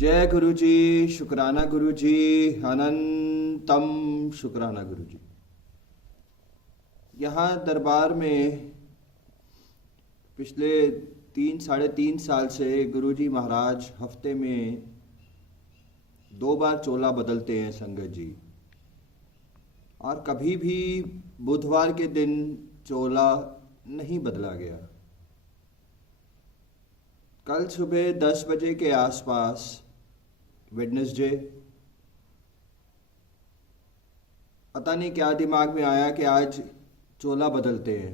जय गुरु जी। शुक्राना गुरु जी। अनंतम शुक्राना गुरु जी। यहाँ दरबार में पिछले 3 साढ़े 3 साल से गुरु जी महाराज हफ्ते में 2 बार चोला बदलते हैं संगत जी। और कभी भी बुधवार के दिन चोला नहीं बदला गया। कल सुबह 10 बजे के आसपास वेडनेसडे, पता नहीं क्या दिमाग में आया कि आज चोला बदलते हैं।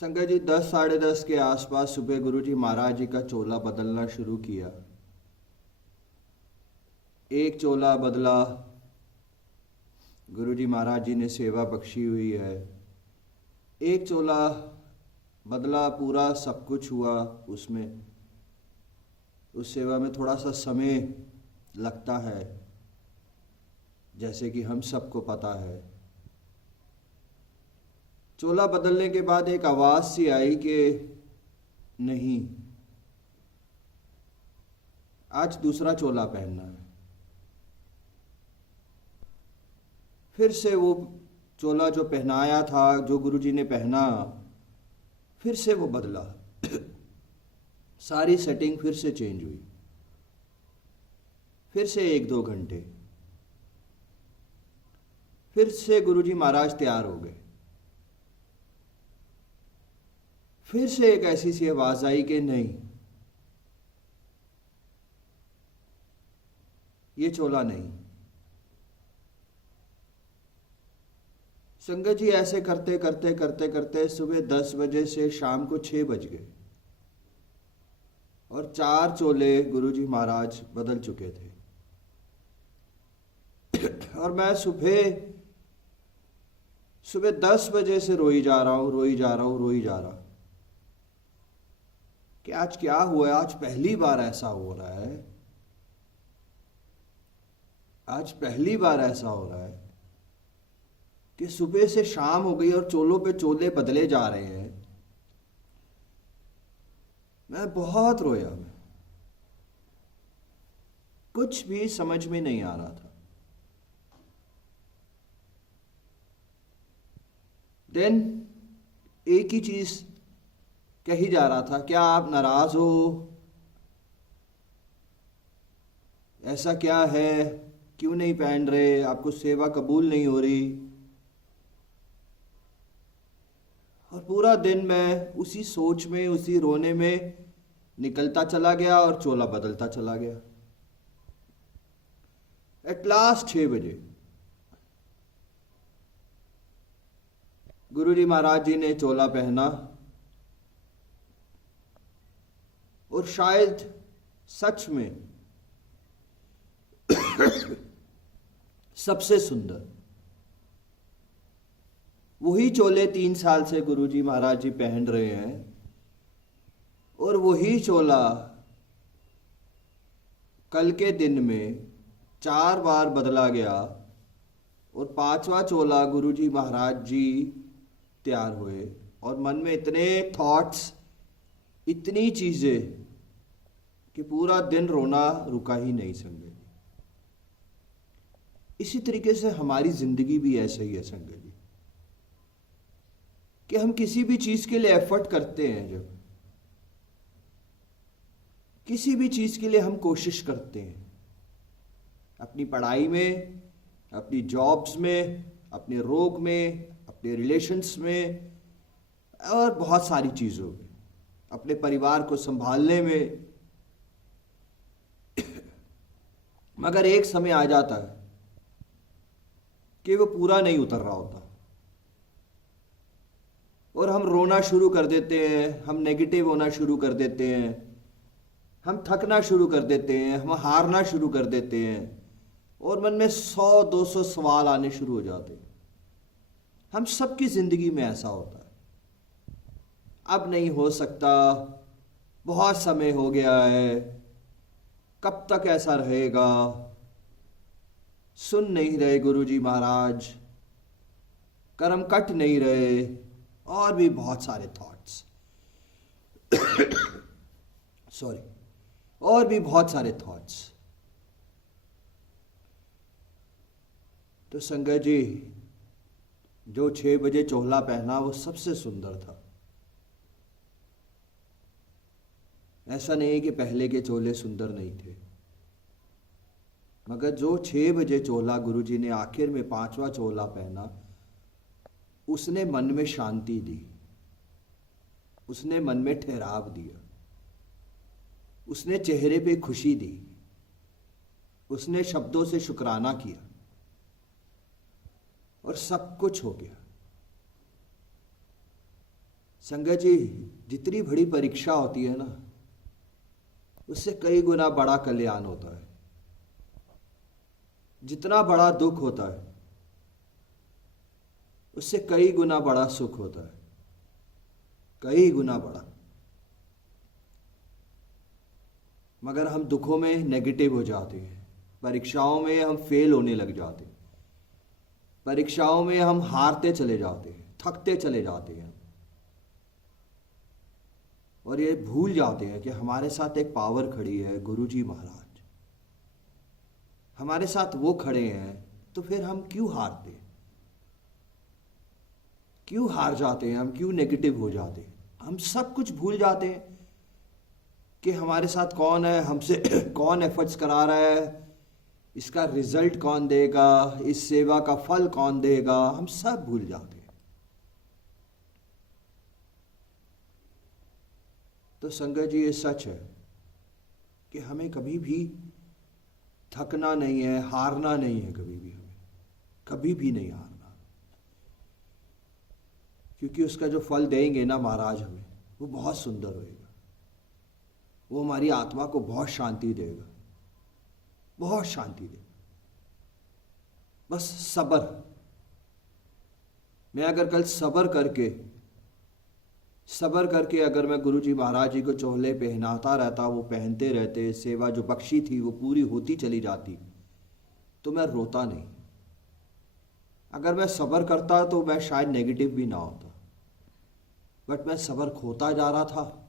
संगत जी 10 साढ़े 10 के आसपास सुबह गुरु जी महाराज जी का चोला बदलना शुरू किया। एक चोला बदला, गुरु जी महाराज जी ने सेवा बख्शी हुई है। एक चोला बदला, पूरा सब कुछ हुआ। उसमें उस सेवा में थोड़ा सा समय लगता है, जैसे कि हम सबको पता है। चोला बदलने के बाद एक आवाज़ सी आई कि नहीं, आज दूसरा चोला पहनना है। फिर से वो चोला जो पहनाया था, जो गुरुजी ने पहना, फिर से वो बदला। सारी सेटिंग फिर से चेंज हुई। फिर से 1-2 घंटे, फिर से गुरुजी महाराज तैयार हो गए। फिर से एक ऐसी सी आवाज आई कि नहीं, ये चोला नहीं। संगत जी ऐसे करते करते करते करते सुबह 10 बजे से शाम को 6 बज गए और 4 चोले गुरुजी महाराज बदल चुके थे। और मैं सुबह 10 बजे से रोई जा रहा हूं कि आज क्या हुआ है। आज पहली बार ऐसा हो रहा है, आज पहली बार ऐसा हो रहा है कि सुबह से शाम हो गई और चोलों पे चोले बदले जा रहे हैं। मैं बहुत रोया। मैं कुछ भी समझ में नहीं आ रहा था। देन एक ही चीज कही जा रहा था, क्या आप नाराज हो? ऐसा क्या है, क्यों नहीं पहन रहे? आपको सेवा कबूल नहीं हो रही? और पूरा दिन मैं उसी सोच में, उसी रोने में निकलता चला गया और चोला बदलता चला गया। एट लास्ट 6 बजे गुरु जी महाराज जी ने चोला पहना और शायद सच में सबसे सुंदर वही चोले 3 साल से गुरुजी महाराज जी पहन रहे हैं। और वही चोला कल के दिन में 4 बार बदला गया और 5वां चोला गुरुजी महाराज जी तैयार हुए। और मन में इतने थॉट्स, इतनी चीजें कि पूरा दिन रोना रुका ही नहीं संगत जी। इसी तरीके से हमारी जिंदगी भी ऐसा ही है संगत जी, कि हम किसी भी चीज के लिए एफर्ट करते हैं, जब किसी भी चीज के लिए हम कोशिश करते हैं, अपनी पढ़ाई में, अपनी जॉब्स में, अपने रोग में, अपने रिलेशंस में और बहुत सारी चीजों में, अपने परिवार को संभालने में, मगर एक समय आ जाता है कि वो पूरा नहीं उतर रहा होता और हम रोना शुरू कर देते हैं, हम नेगेटिव होना शुरू कर देते हैं, हम थकना शुरू कर देते हैं, हम हारना शुरू कर देते हैं और मन में 100-200 सवाल आने शुरू हो जाते हैं। हम सबकी जिंदगी में ऐसा होता है। अब नहीं हो सकता, बहुत समय हो गया है, कब तक ऐसा रहेगा, सुन नहीं रहे गुरुजी महाराज, कर्म कट नहीं रहे, और भी बहुत सारे थॉट्स। सॉरी। और भी बहुत सारे थॉट्स। तो संगत जी, जो 6 बजे चोला पहना वो सबसे सुंदर था। ऐसा नहीं कि पहले के चोले सुंदर नहीं थे, मगर जो 6 बजे चोला गुरुजी ने आखिर में 5वां चोला पहना, उसने मन में शांति दी, उसने मन में ठहराव दिया, उसने चेहरे पे खुशी दी, उसने शब्दों से शुक्राना किया और सब कुछ हो गया। संगत जी, जितनी बड़ी परीक्षा होती है ना, उससे कई गुना बड़ा कल्याण होता है। जितना बड़ा दुख होता है, उससे कई गुना बड़ा सुख होता है, कई गुना बड़ा। मगर हम दुखों में नेगेटिव हो जाते हैं, परीक्षाओं में हम फेल होने लग जाते हैं, परीक्षाओं में हम हारते चले जाते हैं, थकते चले जाते हैं, और ये भूल जाते हैं कि हमारे साथ एक पावर खड़ी है, गुरुजी महाराज हमारे साथ वो खड़े हैं। तो फिर हम क्यों हारते हैं, क्यों हार जाते हैं, हम क्यों नेगेटिव हो जाते हैं? हम सब कुछ भूल जाते हैं कि हमारे साथ कौन है, हमसे कौन एफर्ट्स करा रहा है, इसका रिजल्ट कौन देगा, इस सेवा का फल कौन देगा, हम सब भूल जाते हैं। तो संगत जी, ये सच है कि हमें कभी भी थकना नहीं है, हारना नहीं है, कभी भी हमें कभी भी नहीं हारना, क्योंकि उसका जो फल देंगे ना महाराज हमें, वो बहुत सुंदर होएगा, वो हमारी आत्मा को बहुत शांति देगा, बहुत शांति देगा। बस सब्र। मैं अगर कल सब्र करके अगर मैं गुरुजी महाराज जी को चोले पहनाता रहता, वो पहनते रहते, सेवा जो बख्शी थी वो पूरी होती चली जाती, तो मैं रोता नहीं। अगर मैं सब्र करता तो मैं शायद नेगेटिव भी ना होता, बट मैं सब्र खोता जा रहा था,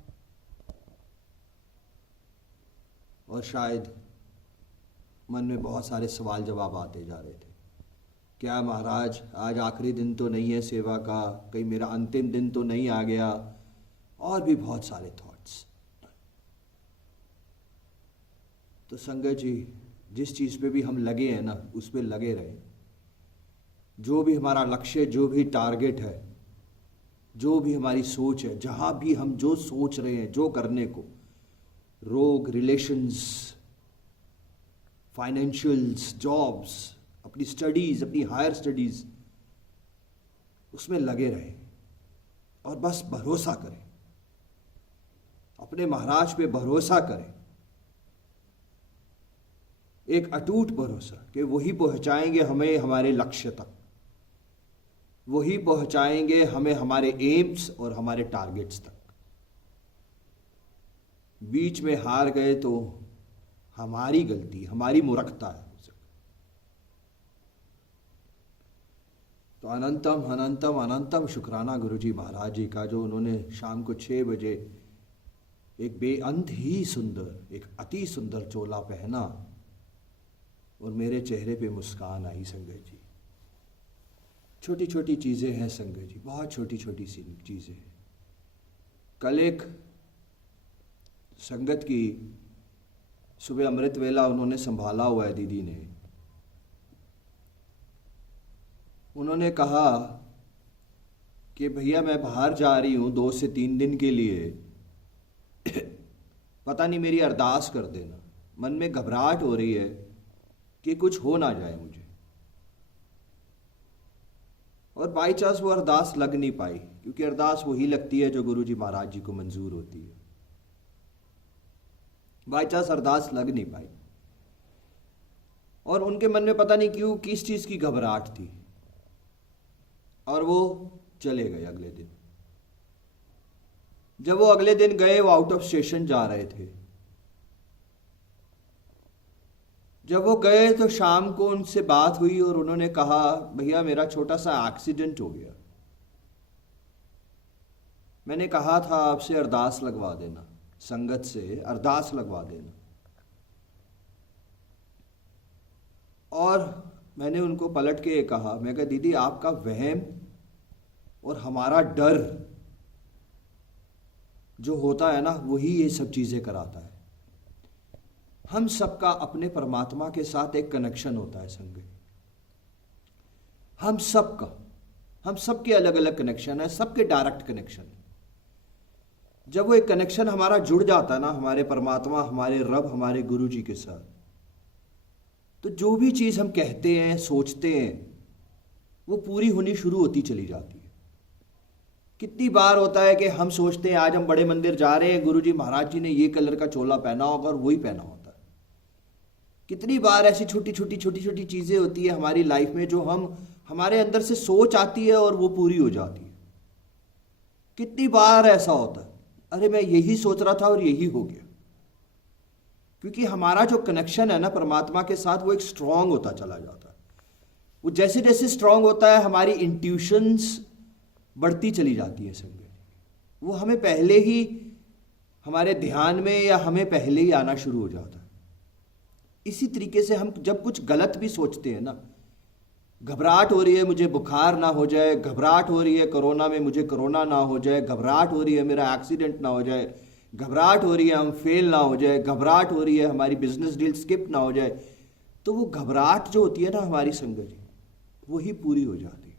और शायद मन में बहुत सारे सवाल जवाब आते जा रहे थे। क्या महाराज, आज आखिरी दिन तो नहीं है सेवा का, कहीं मेरा अंतिम दिन तो नहीं आ गया, और भी बहुत सारे थॉट्स। तो संगत जी, जिस चीज़ पे भी हम लगे हैं ना, उस पे लगे रहें। जो भी हमारा लक्ष्य, जो भी टारगेट है, जो भी हमारी सोच है, जहाँ भी हम जो सोच रहे हैं, जो करने को, रोग, रिलेशंस, फाइनेंशियल्स, जॉब्स, अपनी स्टडीज़, अपनी हायर स्टडीज़, उसमें लगे रहें और बस भरोसा करें, अपने महाराज पे भरोसा करें, एक अटूट भरोसा कि वही पहुंचाएंगे हमें हमारे लक्ष्य तक, वही पहुंचाएंगे हमें हमारे एम्स और हमारे टारगेट्स तक। बीच में हार गए तो हमारी गलती, हमारी मूर्खता है। तो अनंतम अनंतम अनंतम शुक्राना गुरुजी महाराज जी का, जो उन्होंने शाम को 6 बजे एक बेअंत ही सुंदर, एक अति सुंदर चोला पहना और मेरे चेहरे पे मुस्कान आई। संगत जी, छोटी छोटी चीज़ें हैं संगत जी, बहुत छोटी छोटी सी चीज़ें हैं। कल एक संगत की सुबह अमृत वेला उन्होंने संभाला हुआ है, दीदी ने, उन्होंने कहा कि भैया मैं बाहर जा रही हूँ 2 से 3 दिन के लिए, पता नहीं मेरी अरदास कर देना, मन में घबराहट हो रही है कि कुछ हो ना जाए मुझे। और बाई चांस वो अरदास लग नहीं पाई, क्योंकि अरदास वही लगती है जो गुरुजी महाराज जी को मंजूर होती है। बाई चांस अरदास लग नहीं पाई, और उनके मन में पता नहीं क्यों किस चीज़ की घबराहट थी, और वो चले गए अगले दिन। जब वो अगले दिन गए, वो आउट ऑफ स्टेशन जा रहे थे। जब वो गए तो शाम को उनसे बात हुई और उन्होंने कहा, भैया मेरा छोटा सा एक्सीडेंट हो गया, मैंने कहा था आपसे अरदास लगवा देना, संगत से अरदास लगवा देना। और मैंने उनको पलट के कहा, मैं कहा दीदी आपका वहम और हमारा डर जो होता है ना वही ये सब चीज़ें कराता है। हम सबका अपने परमात्मा के साथ एक कनेक्शन होता है संगे, हम सबके अलग अलग कनेक्शन है, सबके डायरेक्ट कनेक्शन है। जब वो एक कनेक्शन हमारा जुड़ जाता है ना हमारे परमात्मा, हमारे रब, हमारे गुरु जी के साथ, तो जो भी चीज़ हम कहते हैं सोचते हैं वो पूरी होनी शुरू होती चली जाती है। कितनी बार होता है कि हम सोचते हैं आज हम बड़े मंदिर जा रहे हैं, गुरु जी महाराज जी ने ये कलर का चोला पहना होगा और वही पहना होता है। कितनी बार ऐसी छोटी छोटी चीज़ें होती है हमारी लाइफ में जो हमारे अंदर से सोच आती है और वो पूरी हो जाती है। कितनी बार ऐसा होता है, अरे मैं यही सोच रहा था और यही हो गया। क्योंकि हमारा जो कनेक्शन है ना परमात्मा के साथ वो एक स्ट्रांग होता चला जाता है। वो जैसे जैसे स्ट्रांग होता है हमारी इंट्यूशंस बढ़ती चली जाती है संगे। वो हमें पहले ही हमारे ध्यान में या हमें पहले ही आना शुरू हो जाता है। इसी तरीके से हम जब कुछ गलत भी सोचते हैं ना, घबराहट हो रही है मुझे बुखार ना हो जाए, घबराहट हो रही है कोरोना में मुझे कोरोना ना हो जाए, घबराहट हो रही है मेरा एक्सीडेंट ना हो जाए, घबराहट हो रही है हम फेल ना हो जाए, घबराहट हो रही है हमारी बिजनेस डील स्किप ना हो जाए, तो वो घबराहट जो होती है ना हमारी संगत जी वही पूरी हो जाती है,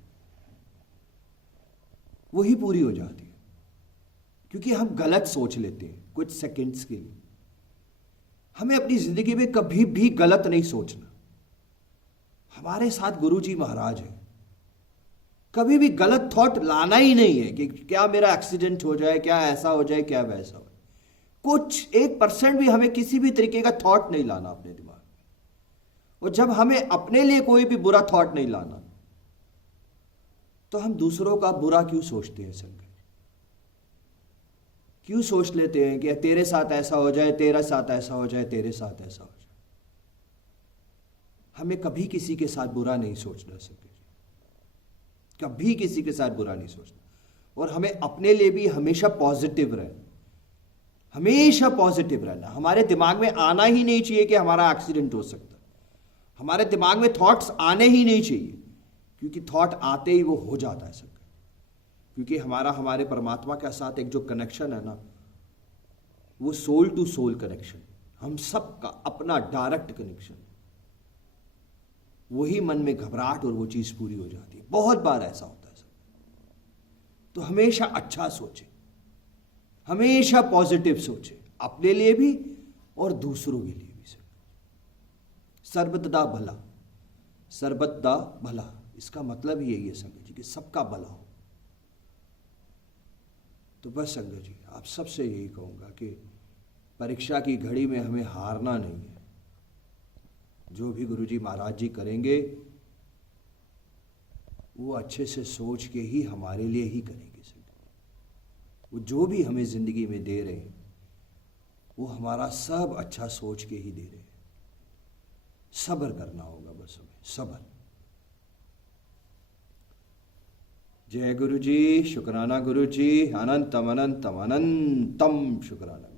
वही पूरी हो जाती है। क्योंकि हम गलत सोच लेते हैं कुछ सेकंड्स के लिए। हमें अपनी जिंदगी में कभी भी गलत नहीं सोचना। हमारे साथ गुरु जी महाराज है, कभी भी गलत थॉट लाना ही नहीं है कि क्या मेरा एक्सीडेंट हो जाए, क्या ऐसा हो जाए, क्या वैसा हो जाए। कुछ 1% भी हमें किसी भी तरीके का थॉट नहीं लाना अपने दिमाग में। और जब हमें अपने लिए कोई भी बुरा थॉट नहीं लाना तो हम दूसरों का बुरा क्यों सोचते हैं संग? क्यों सोच लेते हैं कि तेरे साथ ऐसा हो जाए, तेरे साथ ऐसा हो जाए, तेरे साथ ऐसा हो जाए। हमें कभी किसी के साथ बुरा नहीं सोचना संग, कभी किसी के साथ बुरा नहीं सोचना। और हमें अपने लिए भी हमेशा पॉजिटिव रहना, हमेशा पॉजिटिव रहना। हमारे दिमाग में आना ही नहीं चाहिए कि हमारा एक्सीडेंट हो सकता है। हमारे दिमाग में थॉट्स आने ही नहीं चाहिए, क्योंकि थॉट आते ही वो हो जाता है सब। क्योंकि हमारे परमात्मा के साथ एक जो कनेक्शन है ना वो सोल टू सोल कनेक्शन, हम सब का अपना डायरेक्ट कनेक्शन। वही मन में घबराहट और वो चीज पूरी हो जाती है। बहुत बार ऐसा होता है सब। तो हमेशा अच्छा सोचे, हमेशा पॉजिटिव सोचे, अपने लिए भी और दूसरों के लिए भी। सर्वदा भला, सर्वदा भला, इसका मतलब ही यही है संगत जी कि सबका भला हो। तो बस संगत जी आप सबसे यही कहूँगा कि परीक्षा की घड़ी में हमें हारना नहीं है। जो भी गुरुजी महाराज जी करेंगे वो अच्छे से सोच के ही हमारे लिए ही करेंगे संगत। वो जो भी हमें ज़िंदगी में दे रहे हैं वो हमारा सब अच्छा सोच के ही दे रहे हैं। सब्र करना होगा बस हमें, सब्र। जय गुरु जी, शुक्राना गुरु जी, अनंतम अनंतम अनंतम शुक्राना।